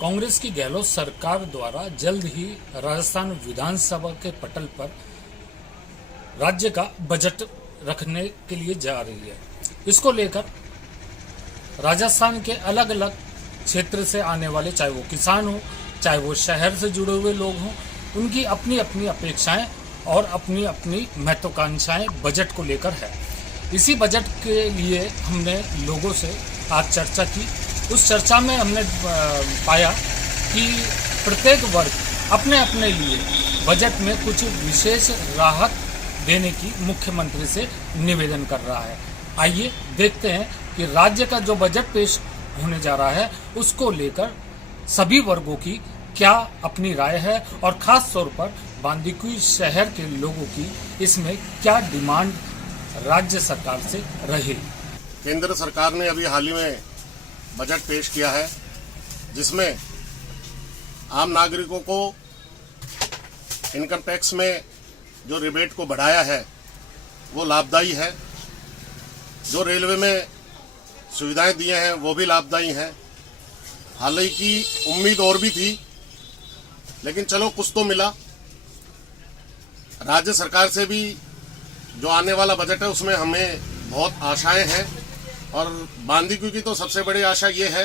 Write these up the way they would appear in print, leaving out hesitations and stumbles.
कांग्रेस की गहलोत सरकार द्वारा जल्द ही राजस्थान विधानसभा के पटल पर राज्य का बजट रखने के लिए जा रही है। इसको लेकर राजस्थान के अलग अलग क्षेत्र से आने वाले, चाहे वो किसान हो, चाहे वो शहर से जुड़े हुए लोग हों, उनकी अपनी अपनी अपेक्षाएं और अपनी अपनी महत्वाकांक्षाएं बजट को लेकर है। इसी बजट के लिए हमने लोगों से आज चर्चा की। उस चर्चा में हमने पाया कि प्रत्येक वर्ग अपने अपने लिए बजट में कुछ विशेष राहत देने की मुख्यमंत्री से निवेदन कर रहा है। आइए देखते हैं कि राज्य का जो बजट पेश होने जा रहा है उसको लेकर सभी वर्गों की क्या अपनी राय है और खास तौर पर बांदीकुई शहर के लोगों की इसमें क्या डिमांड राज्य सरकार से रही। केंद्र सरकार ने अभी हाल ही में बजट पेश किया है, जिसमें आम नागरिकों को इनकम टैक्स में जो रिबेट को बढ़ाया है वो लाभदायी है। जो रेलवे में सुविधाएं दिए हैं वो भी लाभदायी हैं। हालांकि उम्मीद और भी थी, लेकिन चलो कुछ तो मिला। राज्य सरकार से भी जो आने वाला बजट है उसमें हमें बहुत आशाएं हैं, और बांदीकुई की तो सबसे बड़ी आशा ये है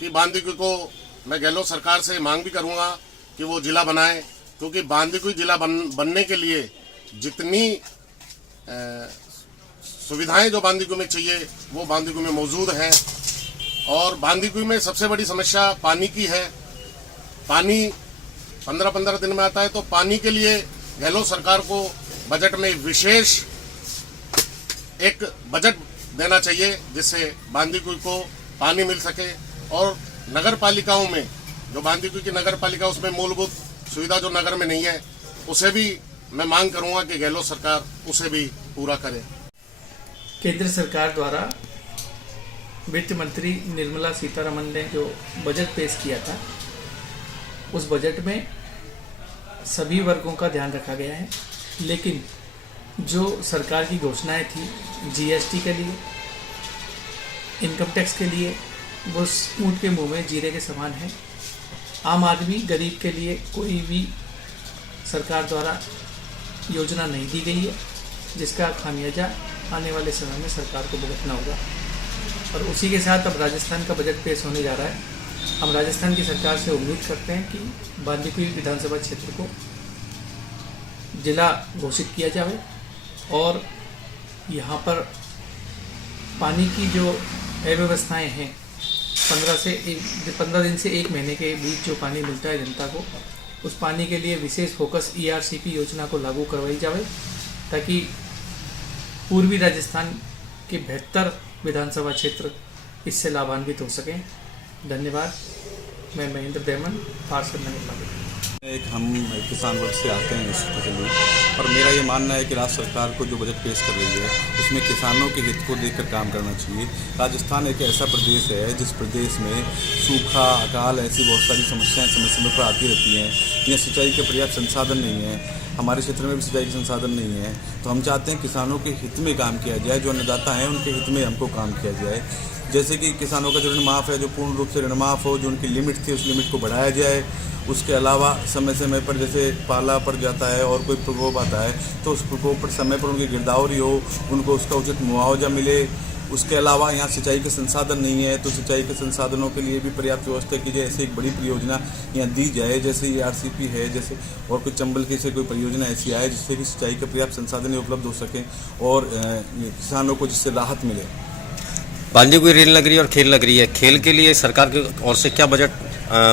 कि बांदीकुई को मैं गहलोत सरकार से मांग भी करूंगा कि वो जिला बनाए, क्योंकि बांदीकुई जिला बनने के लिए जितनी सुविधाएं जो बांदीकुई में चाहिए वो बांदीकुई में मौजूद हैं। और बांदीकुई में सबसे बड़ी समस्या पानी की है। पानी 15-15 दिन में आता है, तो पानी के लिए गहलोत सरकार को बजट में विशेष एक बजट देना चाहिए, जिससे बांदीकुई को पानी मिल सके। और नगर पालिकाओं में जो बांदीकुई की नगर पालिका, उसमें मूलभूत सुविधा जो नगर में नहीं है उसे भी मैं मांग करूंगा कि गहलोत सरकार उसे भी पूरा करे। केंद्र सरकार द्वारा वित्त मंत्री निर्मला सीतारमण ने जो बजट पेश किया था, उस बजट में सभी वर्गों का ध्यान रखा गया है। लेकिन जो सरकार की घोषणाएं थी जीएसटी के लिए, इनकम टैक्स के लिए, वो ऊंट के मुंह में जीरे के समान है। आम आदमी, गरीब के लिए कोई भी सरकार द्वारा योजना नहीं दी गई है, जिसका खामियाजा आने वाले समय में सरकार को भुगतना होगा। और उसी के साथ अब राजस्थान का बजट पेश होने जा रहा है। हम राजस्थान की सरकार से उम्मीद करते हैं कि बांदीकुई विधानसभा क्षेत्र को जिला घोषित किया जाए और यहाँ पर पानी की जो अव्यवस्थाएं हैं, 15 दिन से 1 महीने के बीच जो पानी मिलता है जनता को, उस पानी के लिए विशेष फोकस ERCP योजना को लागू करवाई जाए, ताकि पूर्वी राजस्थान के 72 विधानसभा क्षेत्र इससे लाभान्वित हो सकें। धन्यवाद। मैं महेंद्र देमन, पार्षद नगर। हम किसान वर्ग से आते हैं स्पेशली, और मेरा ये मानना है कि राज्य सरकार को जो बजट पेश कर रही है उसमें किसानों के हित को देखकर काम करना चाहिए। राजस्थान एक ऐसा प्रदेश है जिस प्रदेश में सूखा, अकाल, ऐसी बहुत सारी समस्याएं समय समय पर आती रहती हैं। यहाँ सिंचाई के पर्याप्त संसाधन नहीं है, हमारे क्षेत्र में भी सिंचाई के संसाधन नहीं है। तो हम चाहते हैं किसानों के हित में काम किया जाए, जो अन्नदाता हैं उनके हित में हमको काम किया जाए। जैसे कि किसानों का जो ऋण माफ़ है, जो पूर्ण रूप से ऋण माफ़ हो, जो उनकी लिमिट थी उस लिमिट को बढ़ाया जाए। उसके अलावा समय समय पर जैसे पाला पड़ जाता है और कोई प्रकोप आता है तो उस प्रकोप पर समय पर उनकी गिरदावरी हो, उनको उसका उचित मुआवजा मिले। उसके अलावा यहाँ सिंचाई के संसाधन नहीं है, तो सिंचाई के संसाधनों के लिए भी पर्याप्त व्यवस्था की जाए। ऐसे एक बड़ी परियोजना यहाँ दी जाए, जैसे ERCP है, जैसे और कुछ चंबल की से कोई परियोजना ऐसी आए जिससे कि सिंचाई के पर्याप्त संसाधन उपलब्ध हो सकें और किसानों को जिससे राहत मिले। बांदीकुई रेल नगरी और खेल नगरी है। खेल के लिए सरकार की ओर से क्या बजट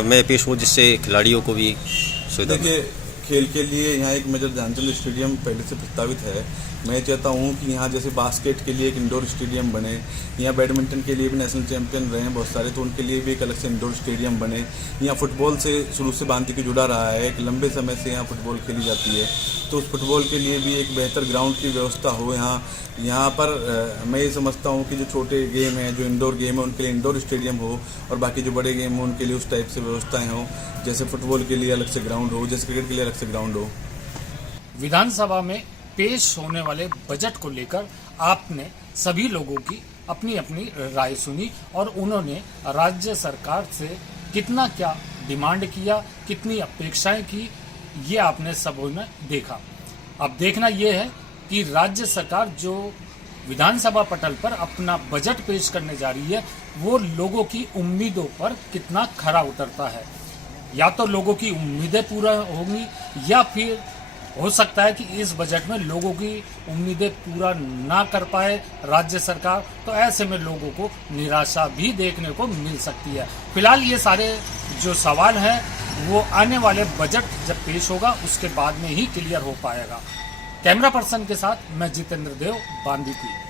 में पेश हो जिससे खिलाड़ियों को भी सुविधा? देखिए, खेल के लिए यहाँ एक मेजर ध्यानचंद स्टेडियम पहले से प्रस्तावित है। मैं चाहता हूँ कि यहाँ जैसे बास्केट के लिए एक इंडोर स्टेडियम बने, यहाँ बैडमिंटन के लिए भी नेशनल चैंपियन रहे हैं बहुत सारे, तो उनके लिए भी एक अलग से इंडोर स्टेडियम बने। यहाँ फुटबॉल से शुरू से बांदीकुई जुड़ा रहा है, एक लंबे समय से यहाँ फुटबॉल खेली जाती है, तो उस फुटबॉल के लिए भी एक बेहतर ग्राउंड की व्यवस्था हो। यहाँ पर मैं ये समझता हूँ कि जो छोटे गेम हैं, जो इंडोर गेम है, उनके लिए इंडोर स्टेडियम हो, और बाकी जो बड़े गेम हो उनके लिए उस टाइप से व्यवस्थाएँ हों। जैसे फुटबॉल के लिए अलग से ग्राउंड हो, जैसे क्रिकेट के लिए अलग से ग्राउंड हो। विधानसभा में पेश होने वाले बजट को लेकर आपने सभी लोगों की अपनी अपनी राय सुनी और उन्होंने राज्य सरकार से कितना क्या डिमांड किया, कितनी अपेक्षाएं की, ये आपने सबों ने देखा। अब देखना यह है कि राज्य सरकार जो विधानसभा पटल पर अपना बजट पेश करने जा रही है वो लोगों की उम्मीदों पर कितना खरा उतरता है। या तो लोगों की उम्मीदें पूरा होंगी या फिर हो सकता है कि इस बजट में लोगों की उम्मीदें पूरा ना कर पाए राज्य सरकार, तो ऐसे में लोगों को निराशा भी देखने को मिल सकती है। फिलहाल ये सारे जो सवाल हैं वो आने वाले बजट जब पेश होगा उसके बाद में ही क्लियर हो पाएगा। कैमरा पर्सन के साथ मैं जितेंद्र देव, बांदीकुई।